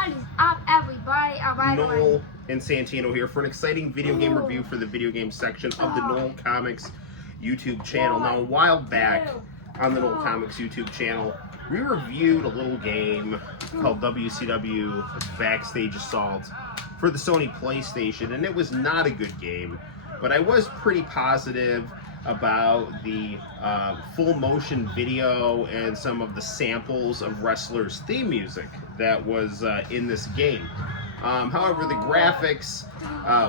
What is up, everybody? Noel and Santino here for an exciting video game review for the video game section of the Noel Comics YouTube channel. Now, a while back on the Noel Comics YouTube channel, we reviewed a little game called wCw Backstage Assault for the Sony PlayStation, and it was not a good game, but I was pretty positive about the full motion video and some of the samples of wrestlers' theme music that was in this game. However, the graphics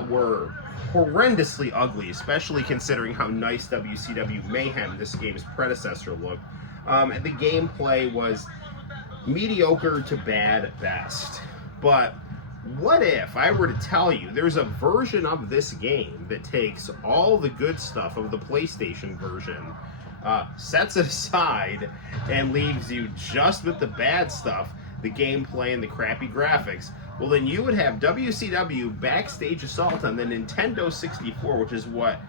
were horrendously ugly, especially considering how nice wCw Mayhem, this game's predecessor, looked. And the gameplay was mediocre to bad at best. But what if I were to tell you there's a version of this game that takes all the good stuff of the PlayStation version, sets it aside, and leaves you just with the bad stuff, the gameplay and the crappy graphics? Well, then you would have wCw Backstage Assault on the Nintendo 64, which is what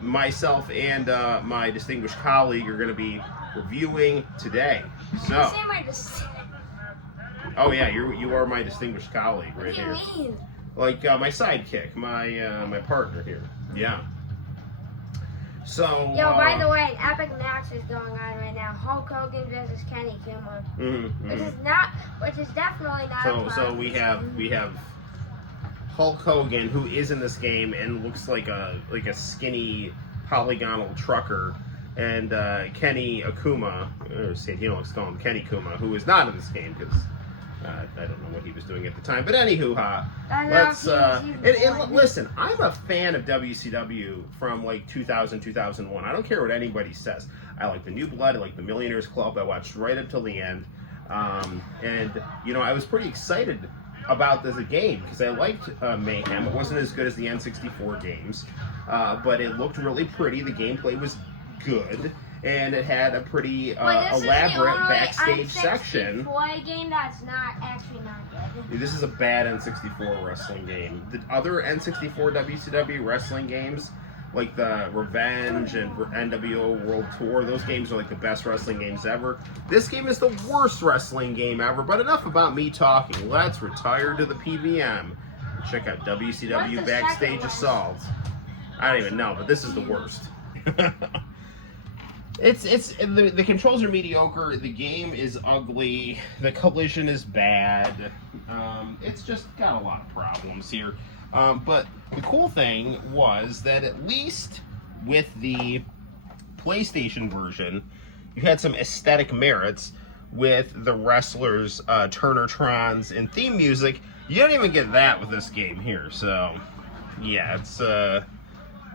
myself and my distinguished colleague are going to be reviewing today. So. Oh yeah, you are my distinguished colleague right here. What do you mean? Like my sidekick, my partner here. Yeah. So. Yo, by the way, an epic match is going on right now. Hulk Hogan versus Kenny Kuma, which is definitely not. So we have Hulk Hogan, who is in this game and looks like a skinny polygonal trucker, and Kenny Akuma, or Santino likes to call him Kenny Kuma, who is not in this game because. I don't know what he was doing at the time, but anywho, let's and listen. I'm a fan of wCw from like 2000, 2001. I don't care what anybody says. I like the New Blood. I like the Millionaires Club. I watched right up till the end, and you know, I was pretty excited about this game because I liked Mayhem. It wasn't as good as the N64 games, but it looked really pretty. The gameplay was good. And it had a pretty elaborate backstage section. Game that's actually not good. This is a bad N64 wrestling game. The other N64 WCW wrestling games, like the Revenge and NWO World Tour, those games are like the best wrestling games ever. This game is the worst wrestling game ever. But enough about me talking. Let's retire to the PBM and check out WCW Backstage Assault. I don't even know, but this is the worst. The controls are mediocre. The game is ugly. The collision is bad. It's just got a lot of problems here. But the cool thing was that at least with the PlayStation version, you had some aesthetic merits with the wrestlers, Turnertrons, and theme music. You don't even get that with this game here. So, yeah, it's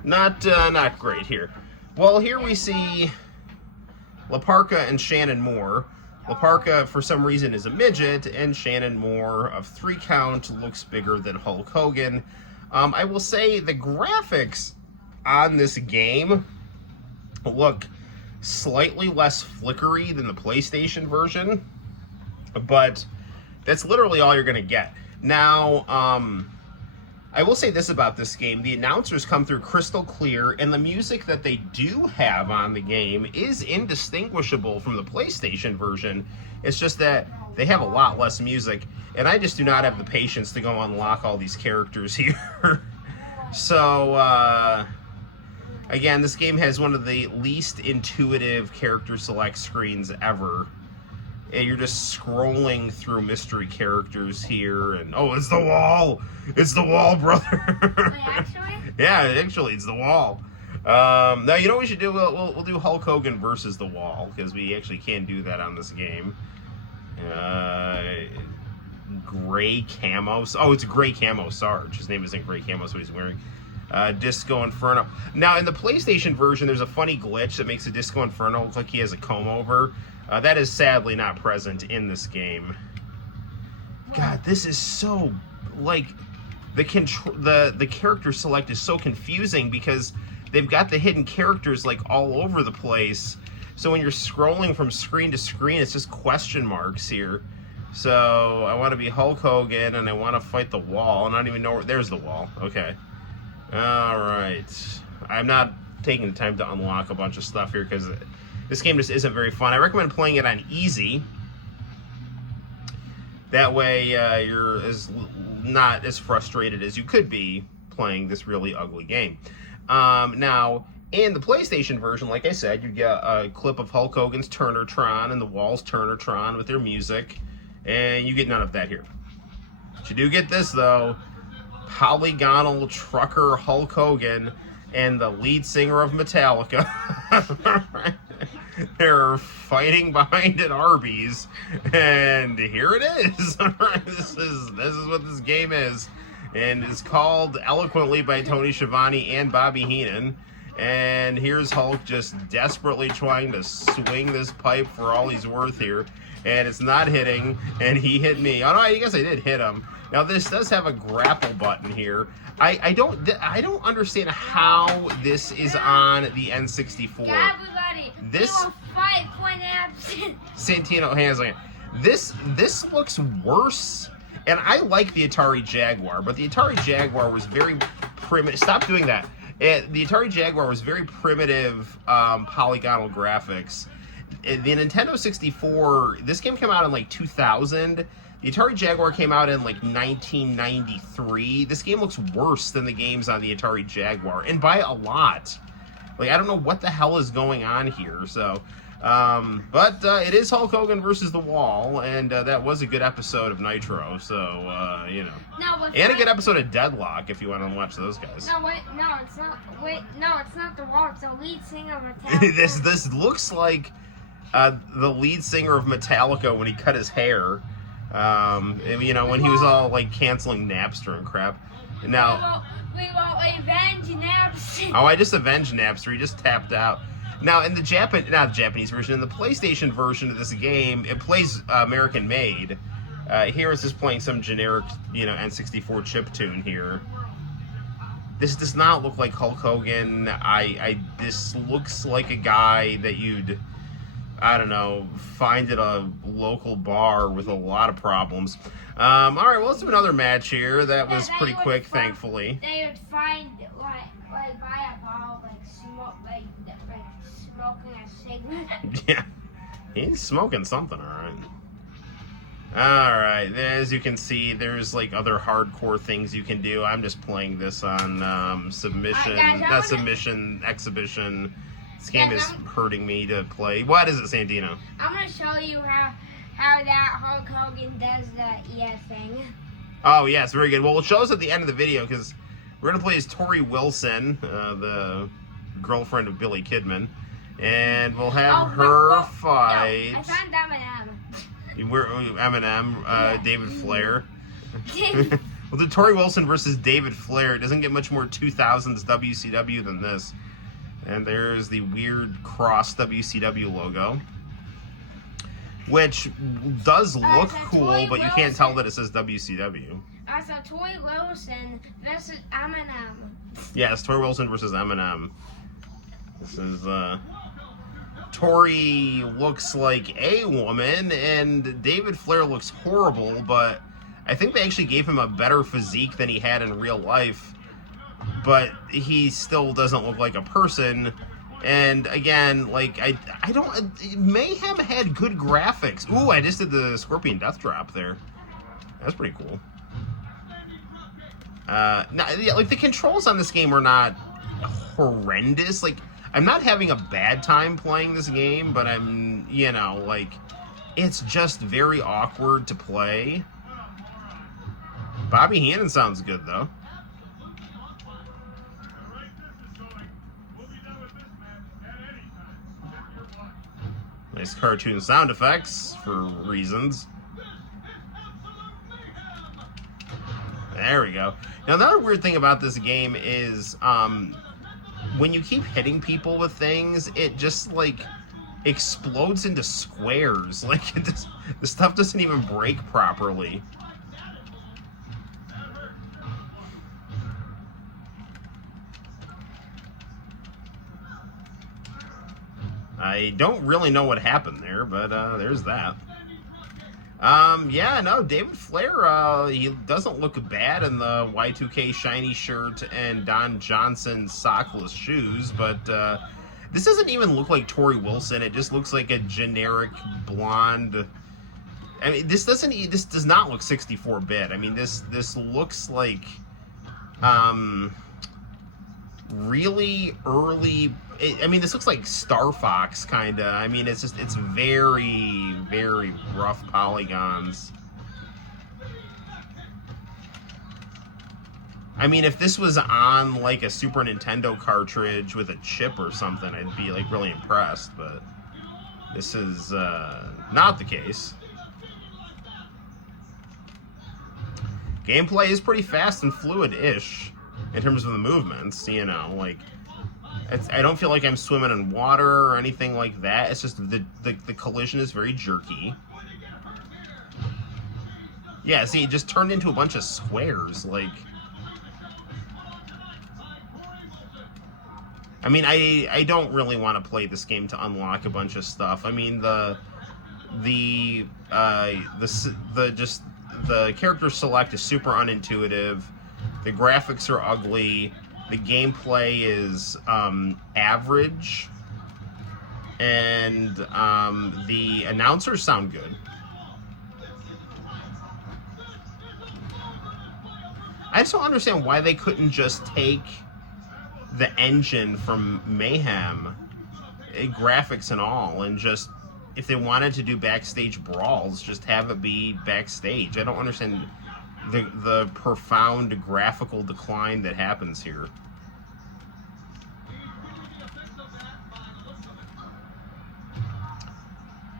not great here. Well, here we see La Parka and Shannon Moore. La Parka, for some reason, is a midget, and Shannon Moore, of 3 count, looks bigger than Hulk Hogan. I will say the graphics on this game look slightly less flickery than the PlayStation version, but that's literally all you're going to get. Now, I will say this about this game. The announcers come through crystal clear, and the music that they do have on the game is indistinguishable from the PlayStation version. It's just that they have a lot less music, and I just do not have the patience to go unlock all these characters here. So, again, this game has one of the least intuitive character select screens ever. And you're just scrolling through mystery characters here, and oh, it's the wall! It's the wall, brother! Wait, actually? Yeah, actually, it's the wall. Now, you know what we should do? We'll do Hulk Hogan versus the wall, because we actually can't do that on this game. Gray camo. Oh, it's Gray Camo Sarge. His name isn't Gray Camo, so he's wearing Disco Inferno. Now, in the PlayStation version, there's a funny glitch that makes a Disco Inferno look like he has a comb over. That is sadly not present in this game. God, this is so, like, the character select is so confusing because they've got the hidden characters, like, all over the place. So when you're scrolling from screen to screen, it's just question marks here. So I want to be Hulk Hogan, and I want to fight the wall. And I don't even know where... There's the wall. Okay. All right. I'm not taking the time to unlock a bunch of stuff here because... This game just isn't very fun. I recommend playing it on easy. That way, you're not as frustrated as you could be playing this really ugly game. Now, in the PlayStation version, like I said, you get a clip of Hulk Hogan's Turnertron and the Walls Turnertron with their music, and you get none of that here. But you do get this, though. Polygonal trucker Hulk Hogan and the lead singer of Metallica. They're fighting behind at Arby's, and here it is. This is what this game is, and it's called eloquently by Tony Schiavone and Bobby Heenan. And here's Hulk just desperately trying to swing this pipe for all he's worth here, and it's not hitting. And he hit me. Oh no, I guess I did hit him. Now this does have a grapple button here. I don't understand how this is on the N64. Everybody, this we will fight for an absent. Santino, hands on. This looks worse, and I like the Atari Jaguar, but the Atari Jaguar was very primitive. Stop doing that. The Atari Jaguar was very primitive, polygonal graphics. The Nintendo 64, this game came out in like 2000. The Atari Jaguar came out in like 1993. This game looks worse than the games on the Atari Jaguar, and by a lot. Like, I don't know what the hell is going on here. So, but it is Hulk Hogan versus the Wall, and that was a good episode of Nitro. So, you know, and a good episode of Deadlock if you want to watch those guys. No, wait, no, it's not. Wait, no, it's not the Wall. It's the lead singer of Metallica. This looks like the lead singer of Metallica when he cut his hair. You know, when he was all like canceling Napster and crap. And now we will avenge Napster. Oh, I just avenged Napster. He just tapped out. Now in the not the Japanese version, in the PlayStation version of this game, it plays American Made. Here it's just playing some generic, you know, N64 chiptune here. This does not look like Hulk Hogan. This looks like a guy that you'd, I don't know, find at a local bar with a lot of problems. All right, well, let's do another match here. That was pretty quick, thankfully. They would find, like by a bar, like smoking a cigarette. Yeah, he's smoking something, all right. All right, as you can see, there's like other hardcore things you can do. I'm just playing this on submission, not submission, exhibition. This game is hurting me to play. What is it, Santino? I'm going to show you how that Hulk Hogan does the thing. Oh, yes, very good. Well, we'll show us at the end of the video, because we're going to play as Tori Wilson, the girlfriend of Billy Kidman, and we'll have her fight. No, I found Eminem. Eminem, David Flair. We'll do Tori Wilson versus David Flair. It doesn't get much more 2000s WCW than this. And there's the weird cross WCW logo, which does look cool, but you can't tell that it says WCW. So Tori Wilson versus Eminem. Yes, Tori Wilson versus Eminem. This is, Tori looks like a woman, and David Flair looks horrible, but I think they actually gave him a better physique than he had in real life. But he still doesn't look like a person. And again, like, I don't, Mayhem had good graphics. Ooh, I just did the Scorpion Death Drop there. That's pretty cool. Yeah, like, the controls on this game are not horrendous. Like, I'm not having a bad time playing this game, but I'm, you know, like, it's just very awkward to play. Bobby Heenan sounds good, though. Nice cartoon sound effects for reasons. There we go. Now, another weird thing about this game is when you keep hitting people with things, it just, like, explodes into squares. Like, the stuff doesn't even break properly. I don't really know what happened there, but there's that. Yeah, no, David Flair, he doesn't look bad in the Y2K shiny shirt and Don Johnson sockless shoes, but this doesn't even look like Tori Wilson. It just looks like a generic blonde I mean, this does not look 64-bit. I mean, this looks like really early. I mean, this looks like Star Fox kind of. I mean, it's very, very rough polygons. I mean, if this was on like a Super Nintendo cartridge with a chip or something, I'd be like really impressed, but this is not the case. Gameplay is pretty fast and fluid-ish in terms of the movements, you know, like I don't feel like I'm swimming in water or anything like that. It's just the collision is very jerky. Yeah, see, it just turned into a bunch of squares, like. I mean, I don't really want to play this game to unlock a bunch of stuff. I mean, the character select is super unintuitive. The graphics are ugly. The gameplay is average, and the announcers sound good. I just don't understand why they couldn't just take the engine from Mayhem, graphics and all, and just, if they wanted to do backstage brawls, just have it be backstage. I don't understand the profound graphical decline that happens here.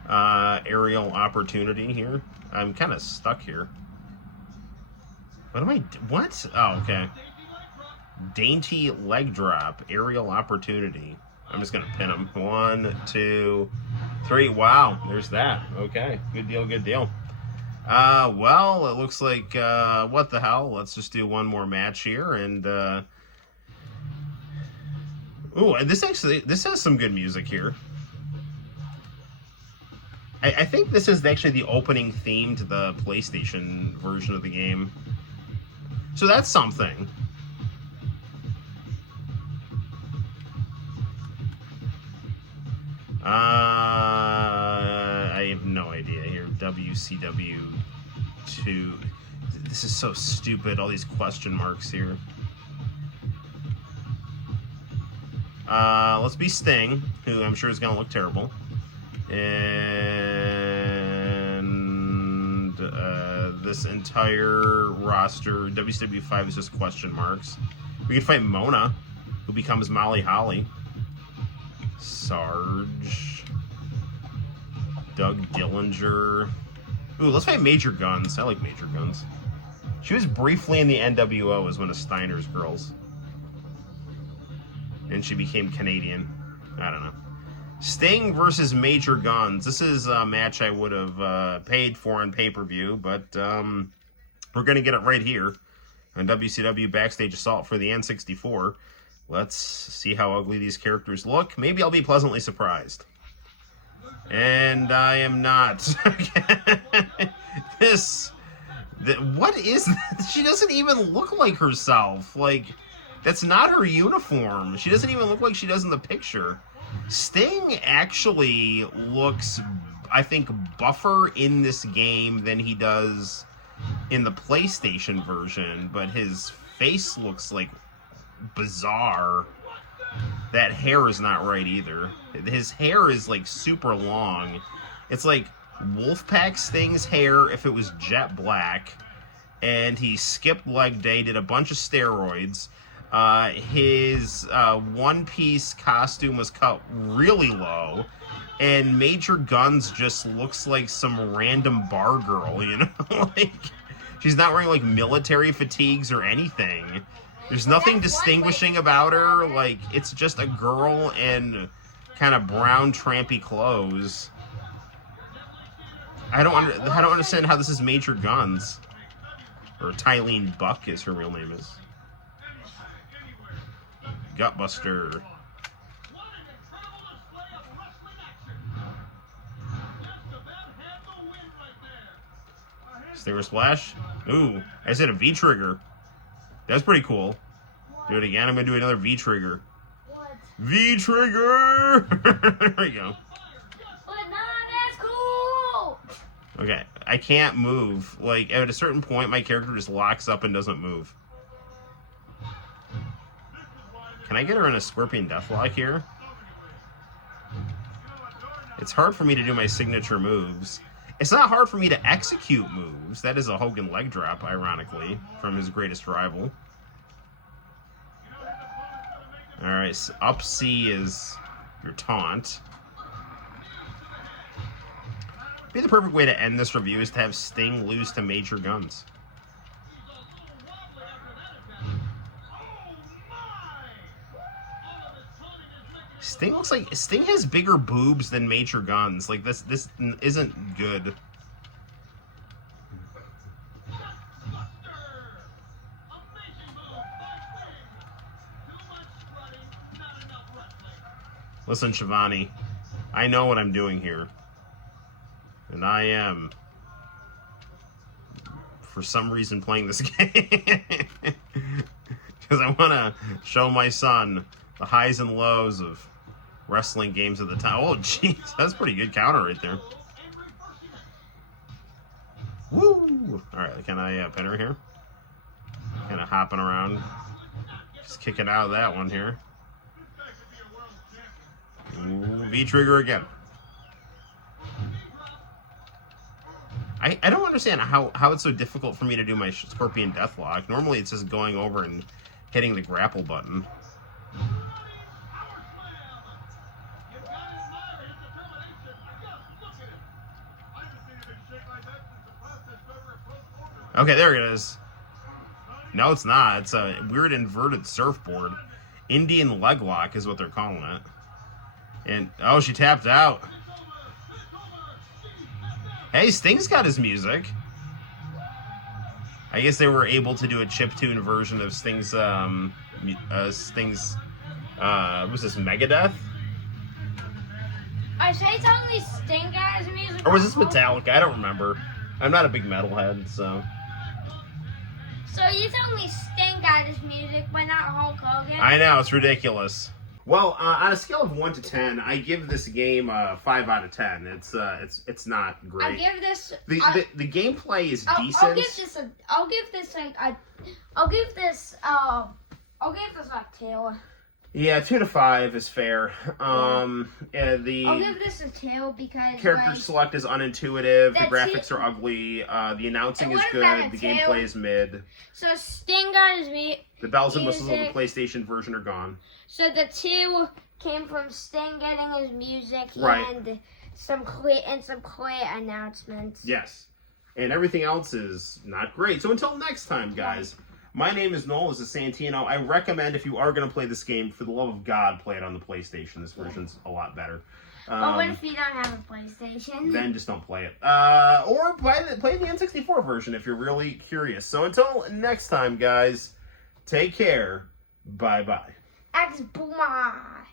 Aerial opportunity here. I'm kind of stuck here. What am I? What? Oh, okay. Dainty leg drop, aerial opportunity. I'm just gonna pin him. 1, 2, 3. Wow, there's that. Okay, good deal, good deal. Well, it looks like what the hell? Let's just do one more match here, and ooh, this has some good music here. I think this is actually the opening theme to the PlayStation version of the game, so that's something. I have no idea here. wCw 2. This is so stupid. All these question marks here. Let's be Sting, who I'm sure is going to look terrible. And this entire roster, wCw 5 is just question marks. We can fight Mona, who becomes Molly Holly. Sarge, Doug Dillinger. Ooh, let's fight Major Guns. I like Major Guns. She was briefly in the NWO as one of Steiner's girls, and she became Canadian. I don't know. Sting versus Major Guns. This is a match I would have paid for on pay-per-view, but we're gonna get it right here on wCw Backstage Assault for the N64. Let's see how ugly these characters look. Maybe I'll be pleasantly surprised. And I am not. What is this? She doesn't even look like herself. Like, that's not her uniform. She doesn't even look like she does in the picture. Sting actually looks, I think, buffer in this game than he does in the PlayStation version, but his face looks like bizarre. That hair is not right either. His hair is like super long. It's like Wolfpack Sting's hair if it was jet black, and he skipped leg day, did a bunch of steroids. His one-piece costume was cut really low, and Major Guns just looks like some random bar girl, you know? Like, she's not wearing like military fatigues or anything. There's nothing distinguishing about her. Like, it's just a girl in kind of brown, trampy clothes. I don't understand how this is Major Guns. Or Tylene Buck, as her real name is. Gutbuster. Stinger Splash. Ooh, I said a V-trigger. That's pretty cool. Do it again. I'm going to do another V-trigger. What? V-trigger! There we go. But not as cool! Okay, I can't move. Like, at a certain point, my character just locks up and doesn't move. Can I get her in a Scorpion Deathlock here? It's hard for me to do my signature moves. It's not hard for me to execute moves. That is a Hogan leg drop, ironically, from his greatest rival. Alright, so up C is your taunt. Maybe the perfect way to end this review is to have Sting lose to Major Guns. Sting looks like Sting has bigger boobs than Major Guns. Like this isn't good. Listen, Shivani, I know what I'm doing here. And I am, for some reason, playing this game. Because I want to show my son the highs and lows of wrestling games at the time. Oh, jeez, that's a pretty good counter right there. Woo! Alright, can I pin her here? Kind of hopping around. Just kicking out of that one here. Ooh, V-trigger again. I don't understand how it's so difficult for me to do my Scorpion Deathlock. Normally it's just going over and hitting the grapple button. Okay, there it is. No, it's not. It's a weird inverted surfboard. Indian leg lock is what they're calling it. And, oh, she tapped out. Hey, Sting's got his music. I guess they were able to do a chiptune version of Sting's, was this Megadeth? I say telling me Sting got his music. Or was this Metallica? I don't remember. I'm not a big metalhead, so. So you telling me Sting got his music, but not Hulk Hogan? I know, it's ridiculous. Well, on a scale of 1 to 10, I give this game a 5 out of 10. It's not great. I give this the gameplay is decent. I'll give this a 2. Yeah, 2 to 5 is fair. I'll give this a 2 because character select is unintuitive. The graphics are ugly. The announcing is good. The gameplay is mid. So Sting got his music. The bells and whistles of the PlayStation version are gone. So the 2 came from Sting getting his music and some clear announcements. Yes, and everything else is not great. So until next time, guys. My name is Noel. This is Santino. I recommend if you are going to play this game, for the love of God, play it on the PlayStation. This version's a lot better. Or what if you don't have a PlayStation? Then just don't play it. Or play the N64 version if you're really curious. So until next time, guys, take care. Bye-bye. X-Boomer.